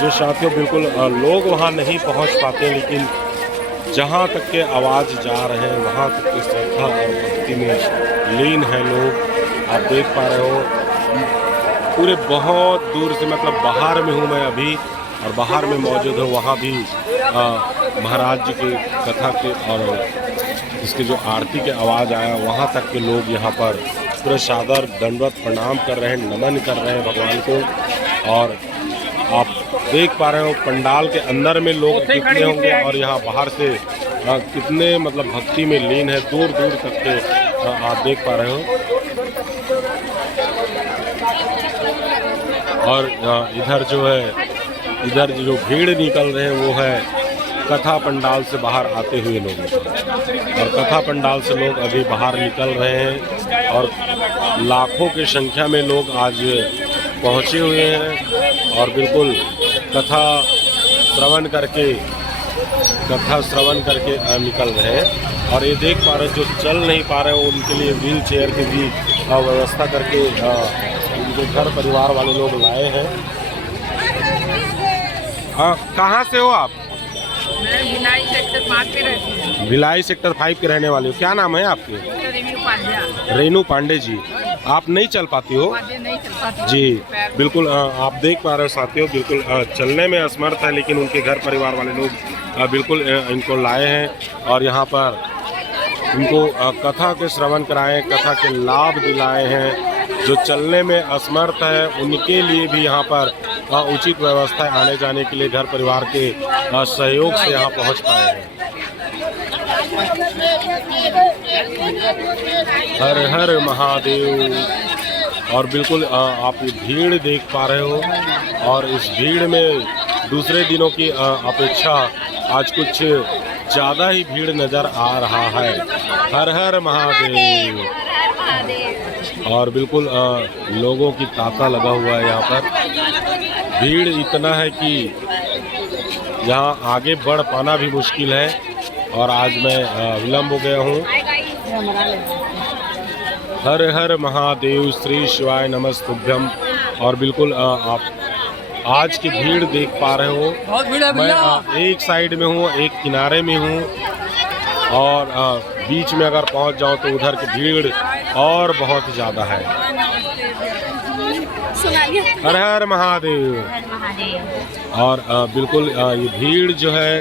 जो साथियों बिल्कुल लोग वहाँ नहीं पहुँच पाते, लेकिन जहाँ तक के आवाज़ जा रहे हैं वहाँ तक की श्रद्धा और भक्ति में लीन है लोग। आप देख पा रहे हो पूरे बहुत दूर से, मतलब बाहर में हूँ मैं अभी और बाहर में मौजूद हूँ। वहाँ भी महाराज जी की कथा के और इसके जो आरती के आवाज़ आया वहाँ तक के लोग यहाँ पर पूरे सादर दंडवत प्रणाम कर रहे हैं, नमन कर रहे हैं भगवान को। और आप देख पा रहे हो पंडाल के अंदर में लोग कितने होंगे और यहाँ बाहर से कितने मतलब भक्ति में लीन है, दूर दूर तक के आप देख पा रहे हो। और इधर जो है, इधर जो भीड़ निकल रहे हैं वो है कथा पंडाल से बाहर आते हुए लोगों का। और कथा पंडाल से लोग अभी बाहर निकल रहे हैं और लाखों की संख्या में लोग आज पहुँचे हुए हैं और बिल्कुल कथा श्रवण करके निकल रहे हैं। और ये देख पा रहे हैं जो चल नहीं पा रहे हैं उनके लिए व्हील चेयर की भी व्यवस्था करके उनके घर परिवार वाले लोग लाए हैं। कहाँ से हो आप? मैं भिलाई सेक्टर 5 पे रहती हूँ। भिलाई सेक्टर 5 के रहने वाले हो। क्या नाम है आपके? रेनू पांडे जी। आप नहीं चल पाती हो? नहीं चल पाती जी बिल्कुल। आप देख पा रहे हो साथियों, बिल्कुल चलने में असमर्थ है, लेकिन उनके घर परिवार वाले लोग बिल्कुल इनको लाए हैं और यहाँ पर इनको कथा के श्रवण कराएं, कथा के लाभ दिलाए हैं। जो चलने में असमर्थ है उनके लिए भी यहाँ पर उचित व्यवस्था आने जाने के लिए घर परिवार के सहयोग से यहाँ पहुँच पाए हैं। हर हर महादेव। और बिल्कुल आप ये भीड़ देख पा रहे हो और इस भीड़ में दूसरे दिनों की अपेक्षा आज कुछ ज़्यादा ही भीड़ नज़र आ रहा है। हर हर महादेव। और बिल्कुल लोगों की तांता लगा हुआ है यहाँ पर। भीड़ इतना है कि यहाँ आगे बढ़ पाना भी मुश्किल है और आज मैं विलम्ब हो गया हूँ। हर हर महादेव, श्री शिवाय नमस्तुभ्यम। और बिल्कुल आप आज की भीड़ देख पा रहे हो। मैं एक साइड में हूँ, एक किनारे में हूँ और बीच में अगर पहुँच जाऊँ तो उधर की भीड़ और बहुत ज़्यादा है। हर हर महादेव। और बिल्कुल ये भीड़ जो है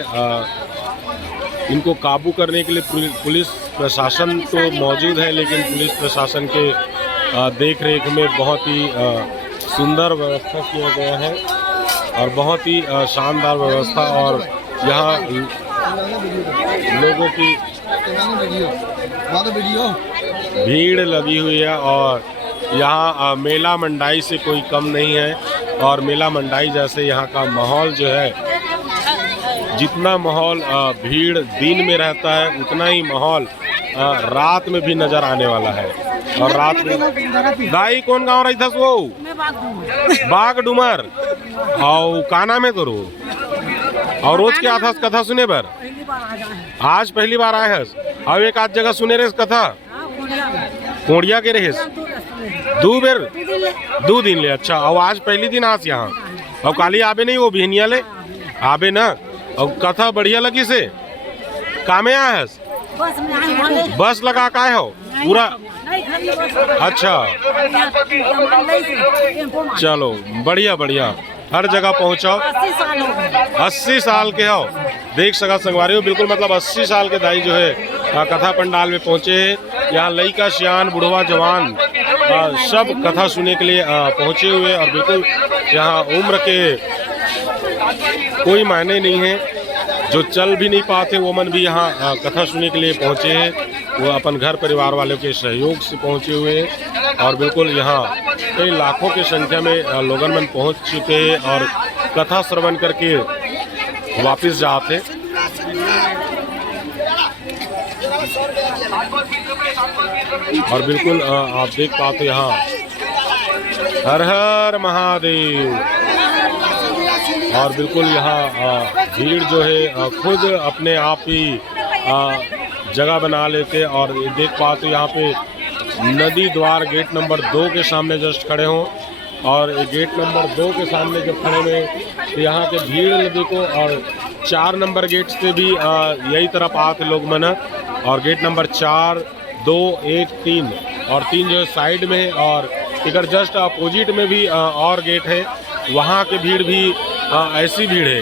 इनको काबू करने के लिए पुलिस प्रशासन तो मौजूद है, लेकिन पुलिस प्रशासन के देख रेख में बहुत ही सुंदर व्यवस्था किया गया है और बहुत ही शानदार व्यवस्था। और यहाँ लोगों की भीड़ लगी हुई है और यहाँ मेला मंडाई से कोई कम नहीं है। और मेला मंडाई जैसे यहाँ का माहौल जो है, जितना माहौल भीड़ दिन में रहता है उतना ही माहौल रात में भी नज़र आने वाला है। और रात में दाई कौन गाँव रही था वो? बाग डूमर। और काना में करो और रोज क्या था कथा सुने पर? आज पहली बार आए हैं। अब एक आध जगह सुने रहे कथा कोड़िया के रहे दो दिन ले। अच्छा, और आज पहली दिन आज यहाँ और काली आबे नहीं, वो बिहनिया ले आबे ना। और कथा बढ़िया लगी से कामे आए है? बस लगा का है हो पूरा? अच्छा चलो बढ़िया बढ़िया, हर जगह पहुँचाओ। 80 साल के हो, देख सका संगवारी हो। बिल्कुल मतलब 80 साल के दाई जो है कथा पंडाल में पहुँचे हैं। यहाँ लड़का सियान बुढ़वा जवान सब कथा सुनने के लिए पहुँचे हुए। और बिल्कुल यहाँ उम्र के कोई मायने नहीं है। जो चल भी नहीं पाते वो मन भी यहाँ कथा सुनने के लिए पहुँचे हैं। वो अपन घर परिवार वालों के सहयोग से पहुँचे हुए हैं। और बिल्कुल यहाँ कई लाखों की संख्या में लोगन मन पहुँच चुके हैं और कथा श्रवण करके वापस जाते। और बिल्कुल आप देख पाते यहाँ हर हर महादेव। और बिल्कुल यहाँ भीड़ जो है खुद अपने आप ही जगह बना लेते। और देख पाते यहाँ पे नदी द्वार गेट नंबर 2 के सामने जस्ट खड़े हों और गेट नंबर 2 के सामने जब खड़े हुए तो यहाँ के भीड़ देखो। और 4 नंबर गेट से भी यही तरफ आते लोग मना। और गेट नंबर 4, 2, 1, 3 और 3 जो है साइड में है। और इधर जस्ट अपोजिट में भी और गेट है, वहाँ के भीड़ भी ऐसी भीड़ है,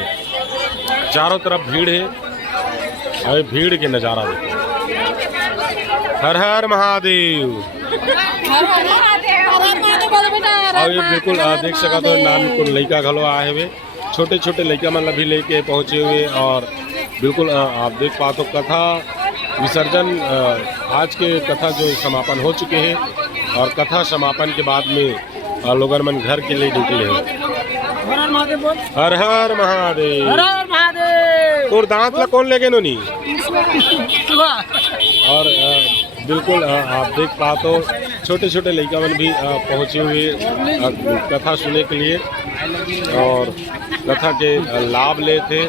चारों तरफ भीड़ है। अरे भीड़ के नज़ारा देखो। हर हर महादेव। और ये बिल्कुल देख सका तो नाम को लड़का घलो आए हुए, छोटे छोटे लड़का मतलब भी लेके पहुँचे हुए। और बिल्कुल आप देख पाते हो कथा विसर्जन आज के कथा जो समापन हो चुके हैं। और कथा समापन के बाद में लोगन मन घर के लिए निकले हैं। हर हर महादेव। हर हर महादेव। तोर दांत ला कौन लेगे नो नी। और बिल्कुल आप देख पाते हो छोटे छोटे लड़का मन भी पहुँचे हुए कथा सुनने के लिए और कथा के लाभ ले थे।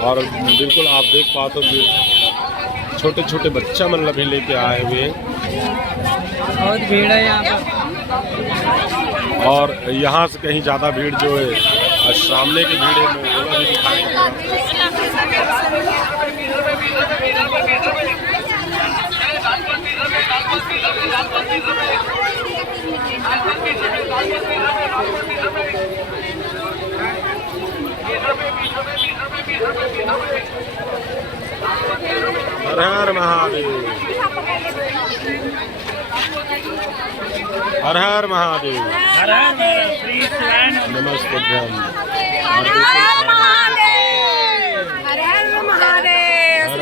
और बिल्कुल आप देख पाते हो छोटे छोटे बच्चा मन भी लेके आए हुए। बहुत भीड़ है यहाँ पर। और यहाँ से कहीं ज़्यादा भीड़ जो है सामने की भीड़ है वो भी दिखाई हर हर महादेव। हर हर महादेव। हर हर श्री शिवाय नमस्ते हर हर महादेव। हर हर महादेव।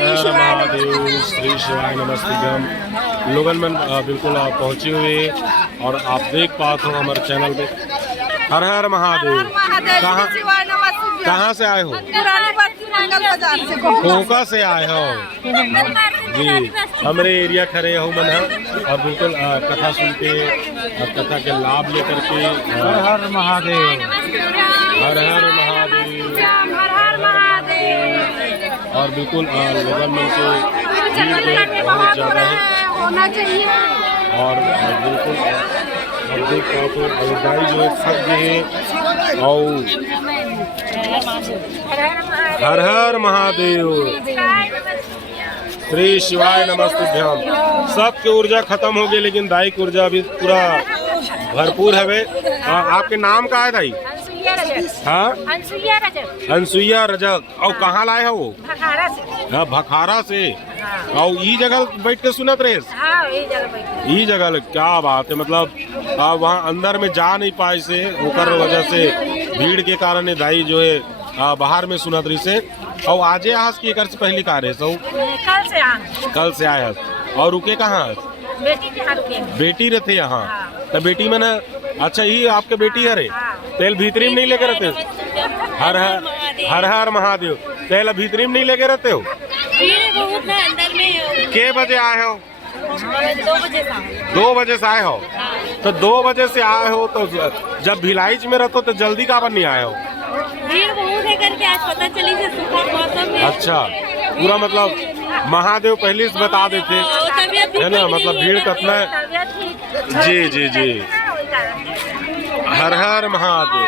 श्री शिवाय नमस्ते। लोगन मन बिल्कुल आप पहुँचे हुए और आप देख पाते हो हमारे चैनल पे। हर हर महादेव। कहाँ से आए हो? कोका से आए हो जी। हमारे एरिया खड़े हो मन है और बिल्कुल कथा सुन के और कथा के लाभ लेकर के। हर हर महादेव। हर हर महादेव। और बिल्कुल लोगन मन के भीड़ बहुत ज़्यादा है होना चाहिए। और बिल्कुल अब देख पाओ तो अवधाई जो है थक गए। और हर हर महादेव। श्री शिवाय नमस्तुभ्यम। सबकी ऊर्जा खत्म हो गई लेकिन दाई की ऊर्जा अभी पूरा भरपूर है। आपके नाम का है दाई? हाँ अनसुईया रजक। और कहाँ लाए हो वो? हाँ भखारा से। और ई जगह बैठ के सुनत रहे? ई जगह क्या बात है। मतलब वहाँ अंदर में जा नहीं पाए से ओकर वजह से भीड़ के कारण दाई जो है बाहर में सुनत रही से। और आजे आज की एक पहली कार है सो कल से आए हस। और रुके कहाँ? बेटी रहते यहाँ तो बेटी में ना। अच्छा ये आपके बेटी है रे तेल भीतरी में नहीं लेके रहते? हर हर हर हर महादेव। तेल भीतरी में नहीं लेके रहते हो? अंदर में। के बजे आए हो? 2 बजे से आए हो? तो 2 बजे से आए हो तो जब भिलाइच में रहते हो तो जल्दी का नहीं आए हो? भीड़ बहुत है करके आज पता चली से सुबह मौसम में। अच्छा पूरा मतलब महादेव पहले से बता देते है ना। मतलब भीड़ कितना है। जी जी जी। हर हर महादेव।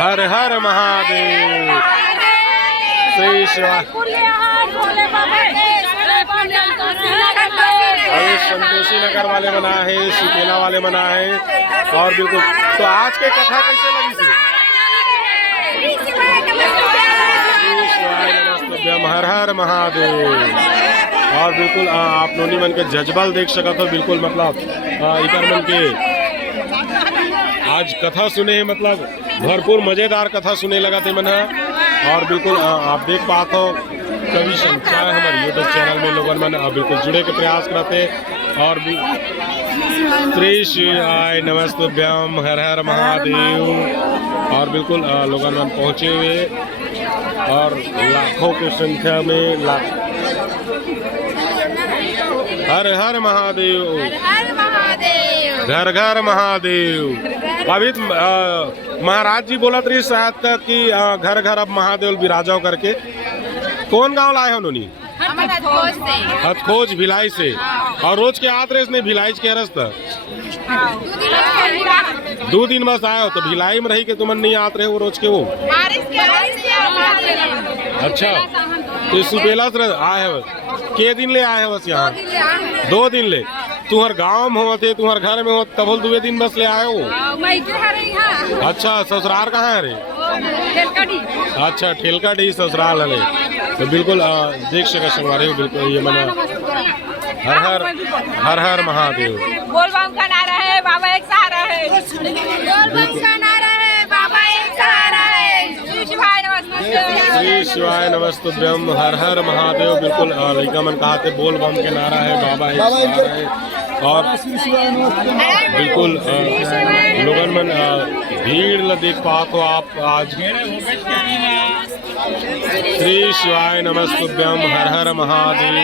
हर हर महादेव। श्री शिवाय। अरे संतोषी नगर वाले बना है, सुकेला वाले बना है। और बिल्कुल तो आज के कथा कैसे लगी थी? हर हर महादेव। और बिल्कुल आप नोनी मन के जज्बल देख सका तो बिल्कुल मतलब इधर मन के आज कथा सुने मतलब भरपूर मज़ेदार कथा सुने लगा थे मना। और बिल्कुल आप देख पाते हो कभी संख्या हमारे यूट्यूब चैनल में लोगों मन बिल्कुल जुड़े के प्रयास करते। और श्री शिवाय नमस्तुभ्यम। हर हर महादेव। और बिल्कुल लोगों मन पहुँचे हुए और लाखों की संख्या में हर हर महादेव। घर घर महादेव। अभी महाराज जी बोला रही शायद तक कि घर घर अब महादेव विराजाओ करके। कौन गांव लाए हो नोनी? हथखोज भिलाई से। और रोज के आत रेस ने भिलाई के रस्त 2 दिन बस आए हो तो भिलाई में रही के तुम नहीं आते रहे वो रोज के वो। बारिश के अच्छा तो सुबेला से आए हो के दिन ले आए हो बस यहाँ 2 दिन ले तुम्हार गाँव में होते तुम्हार घर में हो तब 2 दिन बस ले आए हो। अच्छा ससुराल कहाँ है रे? अच्छा ठेलकाडी ससुराल है। तो बिल्कुल देख सके संगवारी हो बिल्कुल ये मना हर हर महादेव। बोल बम का नारा है बाबा एक सहारा है। बोल बम का नारा है बाबा एक सहारा है। श्री शिवाय नमस्तुभ्यं। श्री शिवाय नमस्तुभ्यं। हर हर महादेव। बिल्कुल लड़का मन कहा थे बोल बम के नारा है बाबा एक सहारा है। और बिल्कुल लोगन मन भीड़ ल देख पात हो आप आज। श्री शिवाय नमस्तुभ्यं। हर हर महादेव।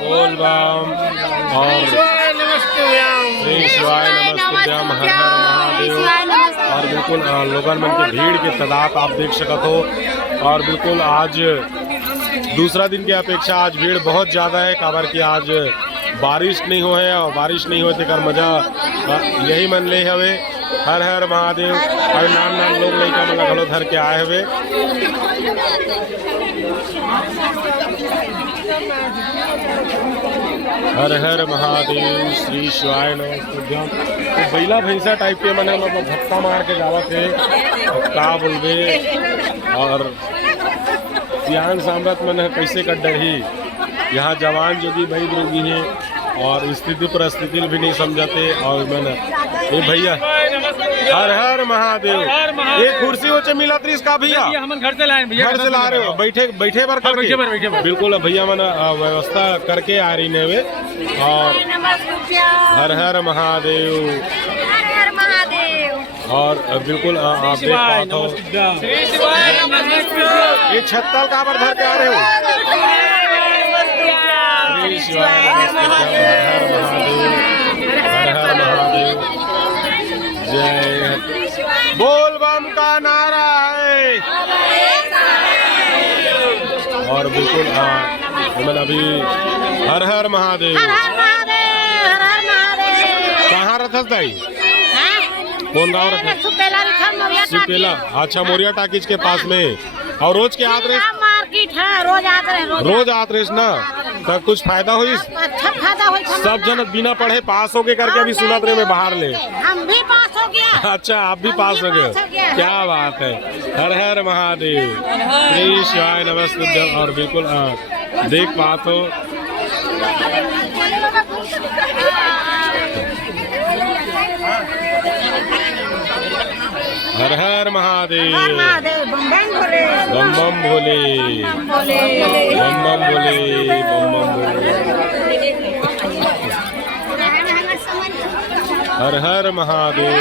बोल बम और श्री शिवाय नमस्तुभ्यं। हर हर महादेव। और बिल्कुल लोगन मन के भीड़ के तादाद आप देख सकते हो। और बिल्कुल आज दूसरा दिन की अपेक्षा आज भीड़ बहुत ज़्यादा है काबर कि आज बारिश नहीं हो है और बारिश नहीं होते कर मजा यही मन ले हवे। हर हर महादेव। और नान लोग लड़का मन घलो धर के आए हुए। हर हर महादेव। श्री शिवाय नमस्तुभ्यं। तो बैला भैंसा टाइप के मैंने मतलब धक्का मार के जावत है का बोलबे। और सियान साम्राट मैंने कैसे कर डरी यहाँ जवान जोगी भाई रोगी है और स्थिति परिस्थिति भी नहीं समझाते। और मैंने ये भैया हर हर महादेव। एक कुर्सी हो मिला त्रिस का भैया हम घर से लाए भैया। घर से ला रहे हो बैठे बार करके बिल्कुल भैया मैंने व्यवस्था करके आ रही ने वे। और हर हर महादेव। हर हर महादेव। और बिल्कुल आप देख पाते हो ये छत्तल का पर धर के आ रहे हो। श्री शिवाय नमस्तुभ्यं। हर हर महादेव। जय बोल बम का नारा है। और बिल्कुल मैंने अभी हर हर महादेव। कहाँ रथस दाई कौन गाँव रथ? सुपेला। अच्छा मोरिया टाकिज के पास में। और रोज के आते मार्केट है रोज आते रहे ना तो कुछ फायदा हुई? अच्छा फायदा हुई। सब जन बिना पढ़े पास हो गए करके अभी सुनत रहे में बाहर ले। हम भी पास हो गया। अच्छा आप भी पास हो गए क्या बात है। हर हर महादेव। श्री शिवाय नमस्तुभ्यं। और बिल्कुल देख पाते हो हर हर महादेव। बम बम भोले। बम बम भोले। बम बम भोले। बम बम भोले। हर हर महादेव।